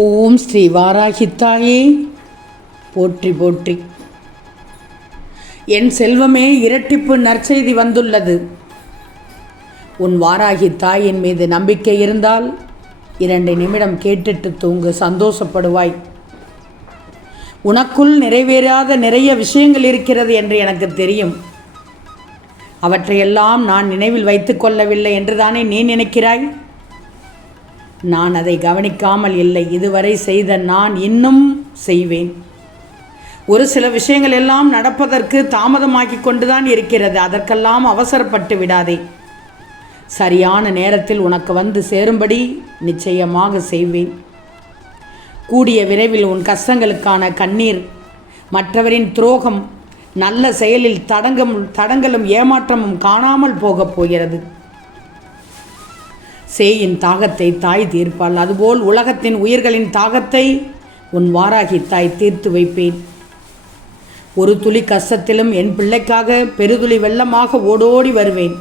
ஓம் ஸ்ரீ வாராகித்தாயே. போற்றி போற்றி. என் செல்வமே இரட்டிப்பு நற்செய்தி வந்துள்ளது. உன் வாராகி தாயின் மீது நம்பிக்கை இருந்தால் இரண்டு நிமிடம் கேட்டுட்டு தூங்கு சந்தோஷப்படுவாய். உனக்குள் நிறைவேறாத நிறைய விஷயங்கள் இருக்கிறது என்று எனக்கு தெரியும். அவற்றையெல்லாம் நான் நினைவில் வைத்துக்கொள்ளவில்லை என்றுதானே நீ நினைக்கிறாய்? நான் அதை கவனிக்காமல் இல்லை. இதுவரை செய்த நான் இன்னும் செய்வேன். ஒரு சில விஷயங்கள் எல்லாம் நடப்பதற்கு தாமதமாக்கி கொண்டுதான் இருக்கிறது. அதற்கெல்லாம் அவசரப்பட்டு விடாதே. சரியான நேரத்தில் உனக்கு வந்து சேரும்படி நிச்சயமாக செய்வேன். கூடிய விரைவில் உன் கஷ்டங்களுக்கான கண்ணீர் மற்றவரின் துரோகம் நல்ல செயலில் தடங்கும் தடங்களும் ஏமாற்றமும் காணாமல் போகப் போகிறது. சேயின் தாகத்தை தாய் தீர்ப்பாள். அதுபோல் உலகத்தின் உயிர்களின் தாகத்தை உன் வாராகி தாய் தீர்த்து வைப்பேன். ஒரு துளி கஷ்டத்திலும் என் பிள்ளைக்காக பெருதுளி வெள்ளமாக ஓடோடி வருவேன்.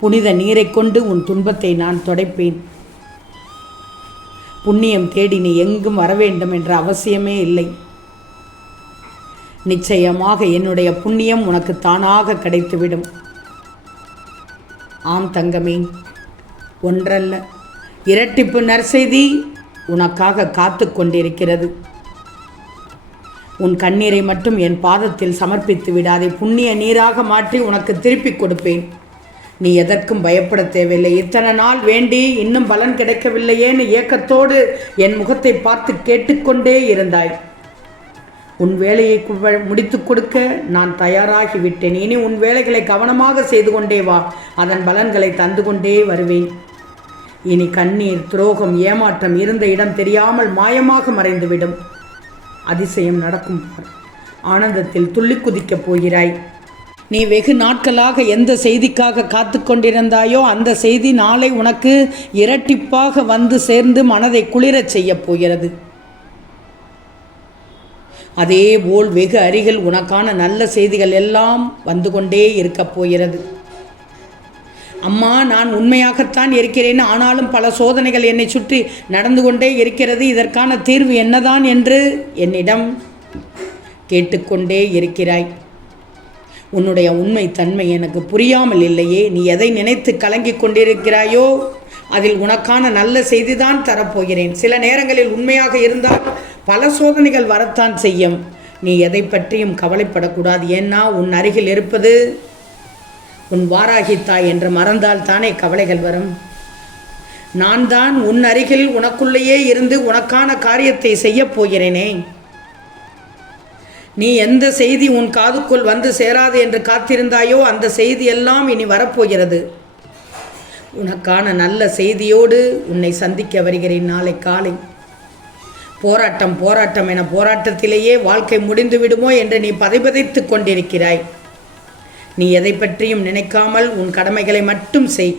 புனித நீரைக் கொண்டு உன் துன்பத்தை நான் தொடைப்பேன். புண்ணியம் தேடி நீ எங்கும் வர வேண்டும் என்ற அவசியமே இல்லை. நிச்சயமாக என்னுடைய புண்ணியம் உனக்கு தானாக கிடைத்துவிடும். ஆம் தங்கமே ஒன்றல்ல. இரட்டிப்பு நற்செய்தி உனக்காக காத்து கொண்டிருக்கிறது. உன் கண்ணீரை மட்டும் என் பாதத்தில் சமர்ப்பித்து விடாதே. புண்ணிய நீராக மாற்றி உனக்கு திருப்பிக் கொடுப்பேன். நீ எதற்கும் பயப்பட தேவையில்லை. இத்தனை நாள் வேண்டி இன்னும் பலன் கிடைக்கவில்லையேன்னு ஏக்கத்தோடு என் முகத்தை பார்த்து கேட்டுக்கொண்டே இருந்தாய். உன் வேலையை முடித்து முடித்துக் கொடுக்க நான் தயாராகிவிட்டேன். இனி உன் வேலைகளை கவனமாக செய்து கொண்டே வா. அதன் பலன்களை தந்து கொண்டே வருவேன். இனி கண்ணீர் துரோகம் ஏமாற்றம் இருந்த இடம் தெரியாமல் மாயமாக மறைந்துவிடும். அதிசயம் நடக்கும் ஆனந்தத்தில் துள்ளி குதிக்கப் போகிறாய். நீ வெகு நாட்களாக எந்த செய்திக்காக காத்து கொண்டிருந்தாயோ அந்த செய்தி நாளை உனக்கு இரட்டிப்பாக வந்து சேர்ந்து மனதை குளிரச் செய்யப் போகிறது. அதேபோல் வெகு அருகில் உனக்கான நல்ல செய்திகள் எல்லாம் வந்து கொண்டே இருக்கப் போகிறது. அம்மா நான் உண்மையாகத்தான் இருக்கிறேன். ஆனாலும் பல சோதனைகள் என்னை சுற்றி நடந்து கொண்டே இருக்கிறது. இதற்கான தீர்வு என்னதான் என்று என்னிடம் கேட்டுக்கொண்டே இருக்கிறாய். உன்னுடைய உண்மை தன்மை எனக்கு புரியாமல் இல்லையே. நீ எதை நினைத்து கலங்கிக் கொண்டிருக்கிறாயோ அதில் உனக்கான நல்ல செய்திதான் தரப்போகிறேன். சில நேரங்களில் உண்மையாக இருந்தால் பல சோதனைகள் வரத்தான் செய்யும். நீ எதை பற்றியும் கவலைப்படக்கூடாது. ஏன்னா உன் அருகில் இருப்பது உன் வாராகி தாய் என்று மறந்தால் தானே கவலைகள் வரும்? நான் தான் உன் அருகில் உனக்குள்ளேயே இருந்து உனக்கான காரியத்தை செய்யப் போகிறேனே. நீ எந்த செய்தி உன் காதுக்குள் வந்து சேராது என்று காத்திருந்தாயோ அந்த செய்தி எல்லாம் இனி வரப்போகிறது. உனக்கான நல்ல செய்தியோடு உன்னை சந்திக்க வருகிறேன் நாளை காலை. போராட்டம் போராட்டம் என போராட்டத்திலேயே வாழ்க்கை முடிந்து விடுமோ என்று நீ பதைபதைத்து கொண்டிருக்கிறாய். நீ எதை பற்றியும் நினைக்காமல் உன் கடமைகளை மட்டும் செய்.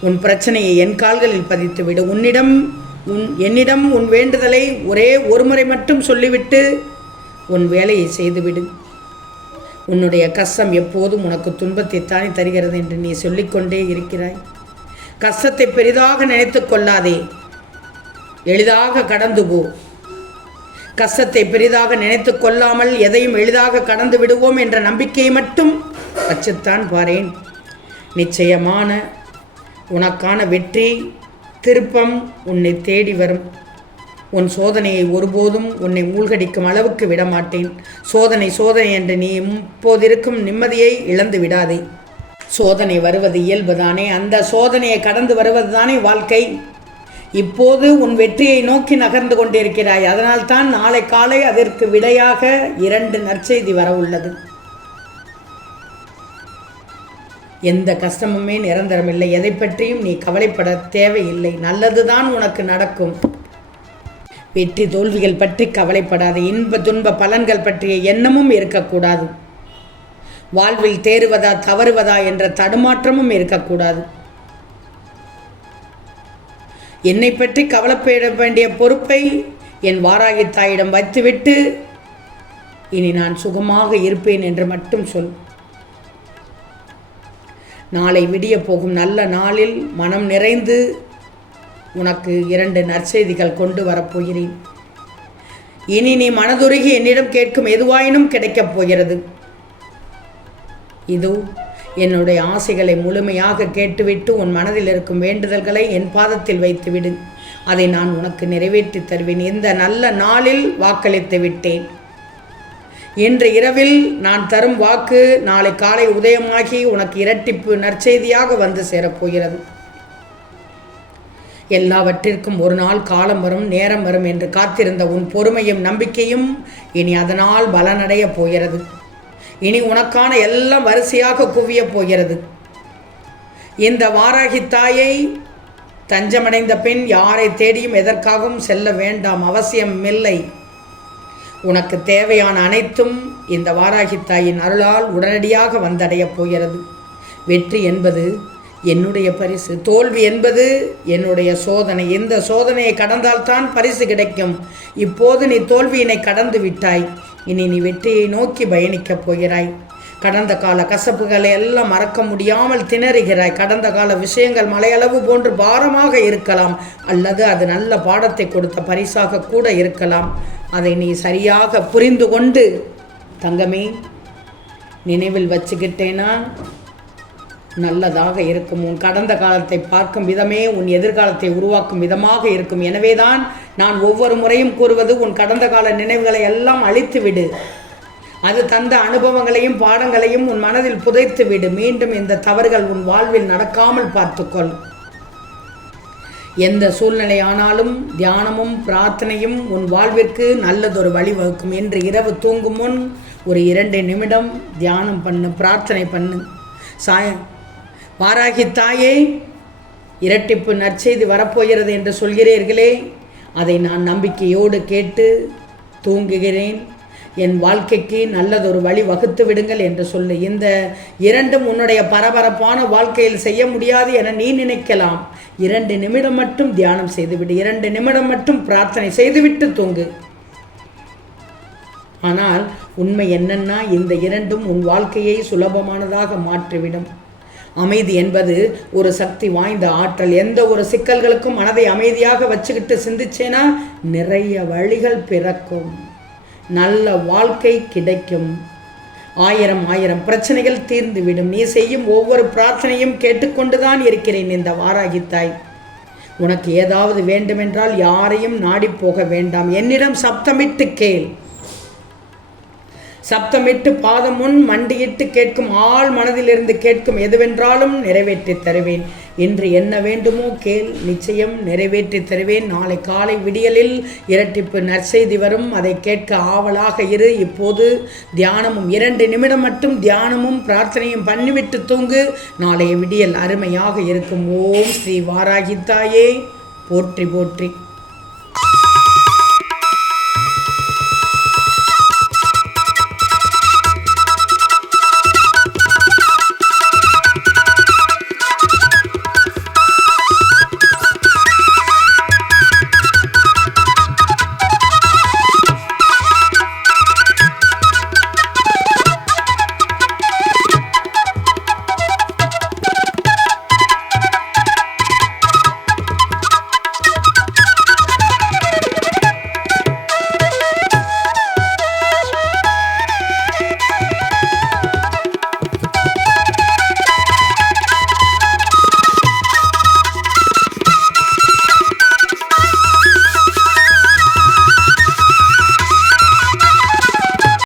உன் பிரச்சனையை என் கால்களில் பதித்து விடு உன்னிடம் உன் என்னிடம் உன் வேண்டுதலை ஒரே ஒரு முறை மட்டும் சொல்லிவிட்டு உன் வேலையை செய்துவிடு. உன்னுடைய கஷ்டம் எப்போதும் உனக்கு துன்பத்தை தானே தருகிறது என்று நீ சொல்லிக்கொண்டே இருக்கிறாய். கஷ்டத்தை பெரிதாக நினைத்து கொள்ளாதே. எளிதாக கடந்து போ. கஷ்டத்தை பெரிதாக நினைத்து கொள்ளாமல் எதையும் எளிதாக கடந்து விடுவோம் என்ற நம்பிக்கையை மட்டும் வச்சுத்தான் பாரேன் நிச்சயமான உனக்கான வெற்றி திருப்பம் உன்னை தேடி வரும். உன் சோதனையை ஒருபோதும் உன்னை மூழ்கடிக்கும் அளவுக்கு விடமாட்டேன். சோதனை சோதனை என்று நீ இப்போதிருக்கும் நிம்மதியை இழந்து விடாதே. சோதனை வருவது இயல்புதானே? அந்த சோதனையை கடந்து வருவதுதானே வாழ்க்கை. இப்போது உன் வெற்றியை நோக்கி நகர்ந்து கொண்டிருக்கிறாய். அதனால்தான் நாளை காலை அதற்கு விடையாக இரண்டு நற்செய்தி வர உள்ளது. எந்த கஷ்டமுமே நிரந்தரமில்லை. எதை பற்றியும் நீ கவலைப்பட தேவையில்லை. நல்லதுதான் உனக்கு நடக்கும். வெற்றி தோல்விகள் பற்றி கவலைப்படாது. இன்ப துன்ப பலன்கள் பற்றிய எண்ணமும் இருக்கக்கூடாது. வாழ்வில் தேறுவதா தவறுவதா என்ற தடுமாற்றமும் இருக்கக்கூடாது. என்னை பற்றி கவலைப்பட வேண்டிய பொறுப்பை என் வாராகி தாயிடம் வைத்துவிட்டு இனி நான் சுகமாக இருப்பேன் என்று மட்டும் சொல். நாளை விடிய போகும் நல்ல நாளில் மனம் நிறைந்து உனக்கு இரண்டு நற்செய்திகள் கொண்டு வரப்போகிறேன் இனி நீ மனதுருகி என்னிடம் கேட்கும் எதுவாயினும் கிடைக்கப் போகிறது. இதோ என்னுடைய ஆசைகளை முழுமையாக கேட்டுவிட்டு உன் மனதில் இருக்கும் வேண்டுதல்களை என் பாதத்தில் வைத்துவிடு. அதை நான் உனக்கு நிறைவேற்றி தருவேன். இந்த நல்ல நாளில் வாக்களித்து விட்டேன். இன்று இரவில் நான் தரும் வாக்கு நாளை காலை உதயமாகி உனக்கு இரட்டிப்பு நற்செய்தியாக வந்து சேரப்போகிறது. எல்லாவற்றிற்கும் ஒரு நாள் காலம் வரும் நேரம் வரும் என்று காத்திருந்த உன் பொறுமையும் நம்பிக்கையும் இனி அதனால் பலனடையப் போகிறது. இனி உனக்கான எல்லாம் வரிசையாக குவியப் போகிறது. இந்த வாராகி தாயை தஞ்சமடைந்த பின் யாரை தேடியும் எதற்காகவும் செல்ல வேண்டாம் அவசியம் இல்லை உனக்கு தேவையான அனைத்தும் இந்த வாராகி தாயின் அருளால் உடனடியாக வந்தடையப் போகிறது. வெற்றி என்பது என்னுடைய பரிசு. தோல்வி என்பது என்னுடைய சோதனை. இந்த சோதனையை கடந்தால்தான் பரிசு கிடைக்கும். இப்போது நீ தோல்வியினை கடந்து விட்டாய். இனி நீ வெற்றியை நோக்கி பயணிக்கப் போகிறாய். கடந்த கால கசப்புகளை எல்லாம் மறக்க முடியாமல் திணறுகிறாய். கடந்த கால விஷயங்கள் மலையளவு போன்று பாரமாக இருக்கலாம். அல்லது அது நல்ல பாடத்தை கொடுத்த பரிசாக கூட இருக்கலாம். அதை நீ சரியாக புரிந்து கொண்டு தங்கமே நினைவில் வச்சுக்கிட்டேனா? நல்லதாக இருக்கும். உன் கடந்த காலத்தை பார்க்கும் விதமே உன் எதிர்காலத்தை உருவாக்கும் விதமாக இருக்கும். எனவேதான் நான் ஒவ்வொரு முறையும் கூறுவது உன் கடந்த கால நினைவுகளை எல்லாம் அழித்து விடு அது தந்த அனுபவங்களையும் பாடங்களையும் உன் மனதில் புதைத்து விடு மீண்டும் இந்த தவறுகள் உன் வாழ்வில் நடக்காமல் பார்த்துக்கொள். எந்த சூழ்நிலை ஆனாலும் தியானமும் பிரார்த்தனையும் உன் வாழ்விற்கு நல்லதொரு வழிவகுக்கும். என்று இரவு தூங்கும் முன் ஒரு இரண்டு நிமிடம் தியானம் பண்ணு பிரார்த்தனை பண்ணு. சாய வாராகி தாயே இரட்டிப்பு நற்செய்தி வரப்போகிறது என்று சொல்கிறீர்களே. அதை நான் நம்பிக்கையோடு கேட்டு தூங்குகிறேன். என் வாழ்க்கைக்கு நல்லதொரு வழி வகுத்து விடுங்கள் என்று சொல்லு இந்த இரண்டும் உன்னுடைய பரபரப்பான வாழ்க்கையில் செய்ய முடியாது என நீ நினைக்கலாம். இரண்டு நிமிடம் மட்டும் தியானம் செய்துவிடு. இரண்டு நிமிடம் மட்டும் பிரார்த்தனை செய்துவிட்டு தூங்கு. ஆனால் உண்மை என்னன்னா இந்த இரண்டும் உன் வாழ்க்கையை சுலபமானதாக மாற்றிவிடும். அமைதி என்பது ஒரு சக்தி வாய்ந்த ஆற்றல். எந்த ஒரு சிக்கல்களுக்கும் மனதை அமைதியாக வச்சுக்கிட்டு சிந்திச்சேனா நிறைய வழிகள் பிறக்கும். நல்ல வாழ்க்கை கிடைக்கும். ஆயிரம் ஆயிரம் பிரச்சனைகள் தீர்ந்துவிடும். நீ செய்யும் ஒவ்வொரு பிரார்த்தனையும் கேட்டுக்கொண்டுதான் இருக்கிறேன் இந்த வாராகி தாய் உனக்கு ஏதாவது வேண்டுமென்றால் யாரையும் நாடி போக வேண்டாம். என்னிடம் சப்தமிட்டு கேள். சப்தமிட்டு பாதம் முன் மண்டியிட்டு கேட்கும் ஆள் மனதிலிருந்து கேட்கும் எதுவென்றாலும் நிறைவேற்றி தருவேன். இன்று என்ன வேண்டுமோ கேள் நிச்சயம் நிறைவேற்றி தருவேன். நாளை காலை விடியலில் இரட்டிப்பு நற்செய்தி வரும். அதை கேட்க ஆவலாக இரு. இப்போது தியானமும் இரண்டு நிமிடம் மட்டும். தியானமும் பிரார்த்தனையும் பண்ணிவிட்டு தூங்கு. நாளைய விடியல் அருமையாக இருக்கும். ஓம் ஸ்ரீ வாராகித்தாயே. போற்றி போற்றி.